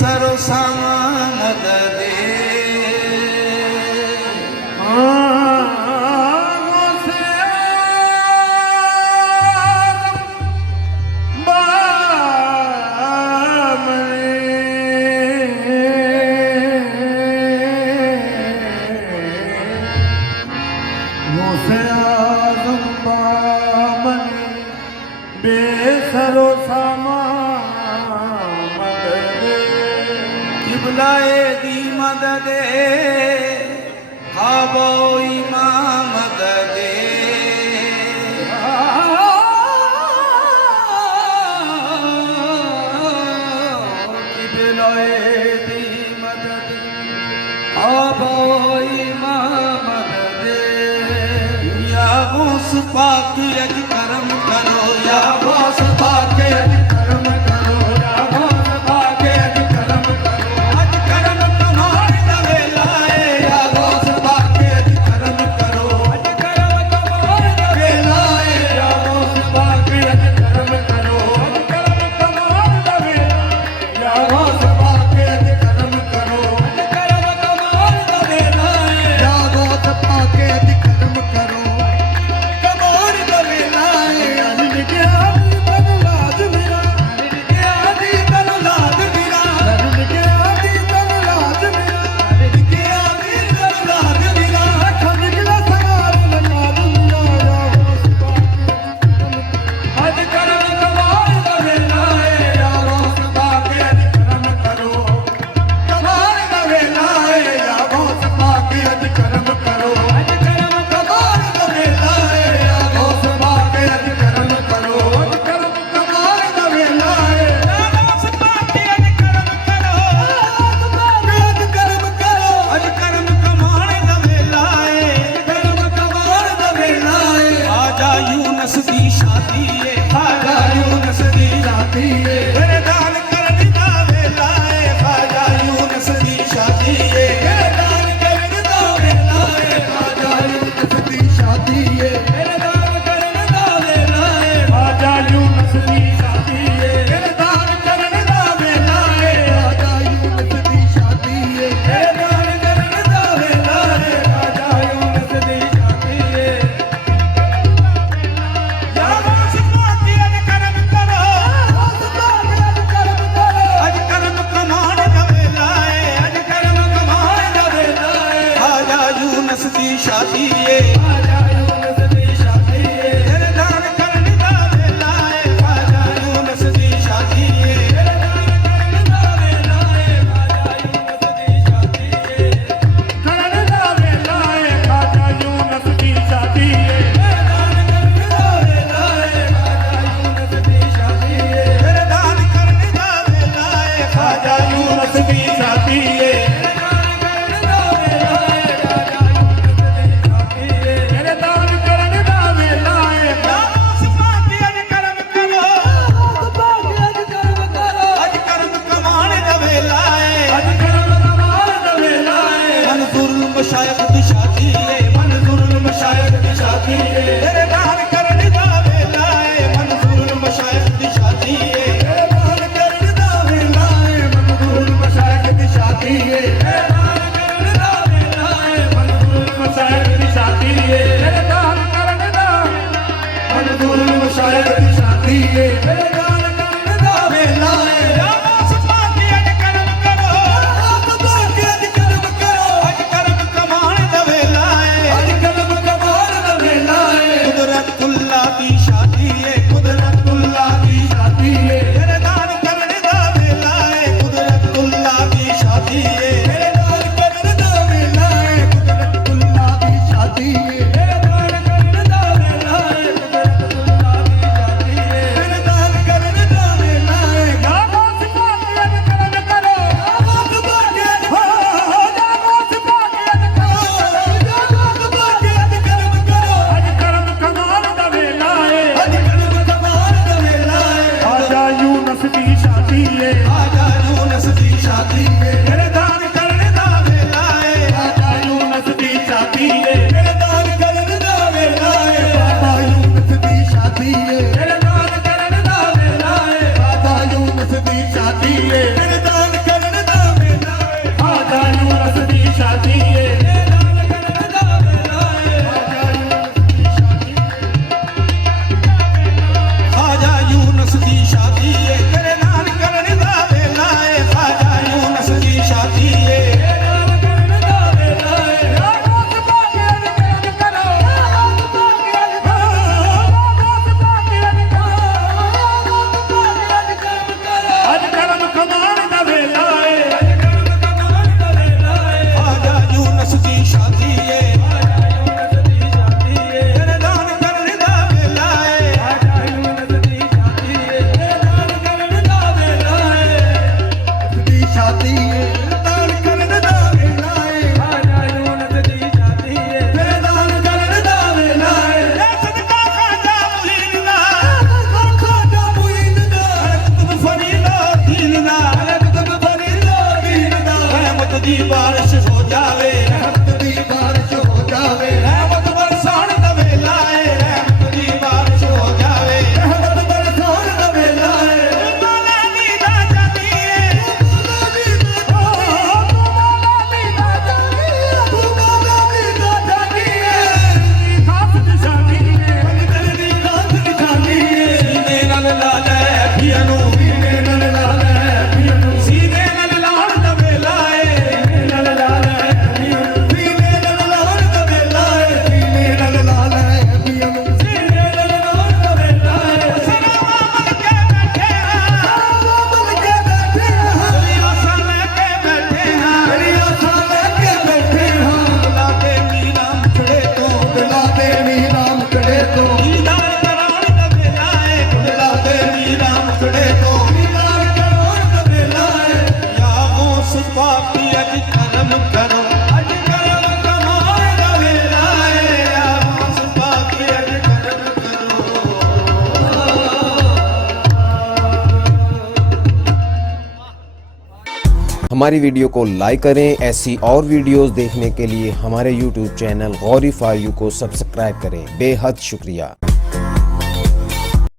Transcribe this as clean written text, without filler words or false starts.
बेसरो सामद दे बेसरो सामा किबलाए दी मदद खाबो इमाम मदद किबलाए दी मदद खाबो इमाम मदद या गौस पाक अज करम करो या गौस पाक अज करम करो या गौस पाक अज करम करो अज करम कमाल दा वेला है या गौस पाक अज करम करो अज करम कमाल दा वेला है या गौस पाक अज करम करो अज करम कमाल दा वेला या गौस पाक अज करम करो अज करम कमाल दा वेला है या गौस पाक अज करम करो कमाल दा वेला है अज निकया ਜਾਤੀ ਏ ਦਾਨ ਕਰਨ ਦਾ ਵੇਲਾ ਏ ਖਾਜਾ ਯੂਨਸ ਦੀ ਜਾਤੀ ਏ ਤੇਰੇ ਦਾਨ ਕਰਨ ਦਾ ਵੇਲਾ ਏ ਸਦਕਾ ਖਾਜਾ ਮੁਈਨ ਦਾ ਖਾਜਾ ਮੁਈਨ ਦਾ ਕੁਤਬ ਫਰੀਦਾ ਦੀਨ ਦਾ ਕੁਤਬ ਫਰੀਦਾ ਦੀਨ ਦਾ ਰਹਿਮਤ ਦੀ ਬਾਰਿਸ਼ ਹੋ ਜਾਵੇ ਰਹਿਮਤ ਦੀ ਬਾਰਿਸ਼ ਹੋ ਜਾਵੇ ਰਹਿਮਤ ਬਰਸਾਉਣ ਦਾ ਵੇਲਾ ਏ ਰਹਿਮਤ ਦੀ ਬਾਰਿਸ਼ ਹੋ ਜਾਵੇ ਰਹਿਮਤ ਬਰਸਾਉਣ ਦਾ ਵੇਲਾ ਏ ਮੌਲਾ ਦੀ ਦਾ ਜਾਤੀ ਏ ਮੌਲਾ ਦੀ ਦਾ ਜਾਤੀ ਏ ਖਾਸ ਨਿਸ਼ਾਨੀ ਏ ਤੇਰੀ ਦੀ ਖਾਸ ਨਿਸ਼ਾਨੀ ਏ ਸੀਨੇ ਨਾਲ ਲਾ ਲੈ ਅੱਖੀਆਂ ਨੂੰ ਸੀਨੇ ਨਾਲ ਲਾ ਲੈ ਅੱਖੀਆਂ ਨੂੰ ਸੀਨੇ ਨਾਲ ਲਾਉਣ ਦਾ ਵੇਲਾ ਏ ਸੀਨੇ ਨਾਲ ਲਾ ਲੈ ਅੱਖੀਆਂ ਨੂੰ ਸੀਨੇ ਨਾਲ ਲਾਉਣ ਦਾ ਵੇਲਾ ਏ ਸੀਨੇ ਨਾਲ ਲਾ ਲੈ ਅੱਖੀਆਂ ਨੂੰ ਸੀਨੇ ਨਾਲ ਲਾਉਣ ਦਾ ਵੇਲਾ ਏ ਸਲਾਵਾ ਮੰਗ ਕੇ ਬੈਠੇ ਹਾਂ ਤੇਰੀ ਆਸਾਂ ਲੈ ਕੇ ਬੈਠੇ ਹਾਂ ਤੇਰੀ ਆਸਾਂ ਲੈ ਕੇ ਬੈਠੇ ਹਾਂ ਦਿਲਾਂ ਦੇ ਨੀਰਾਂ ਮੁਖੜੇ ਤੋਂ ਦਿਲਾਂ ਦੇ ਨੀਰਾਂ ਮੁਖੜੇ ਤੋਂ ਦੀਦਾਰ ਕਰਾਉਣ ਦਾ ਵੇਲਾ ਏ ਦਿਲਾਂ ਦੇ ਨੀਰਾਂ ਮੁਖੜੇ ਤੋਂ ਦੀਦਾਰ ਕਰਾਉਣ ਦਾ ਵੇਲਾ ਏ ਯਾ ਗੌਸ ਪਾਕੀ ਅੱਜ ਕਰਮ ਕਰੋ ਅੱਜ ਕਰਮ ਕਮਾਉਣ ਦਾ ਵੇਲਾ ਏ ਯਾ ਗੌਸ ਪਾਕੀ ਅੱਜ ਕਰਮ ਕਰੋ हमारी वीडियो को लाइक करें। ऐसी और वीडियोस देखने के लिए हमारे YouTube channel Gauri for you को सब्सक्राइब करें। बेहद शुक्रिया।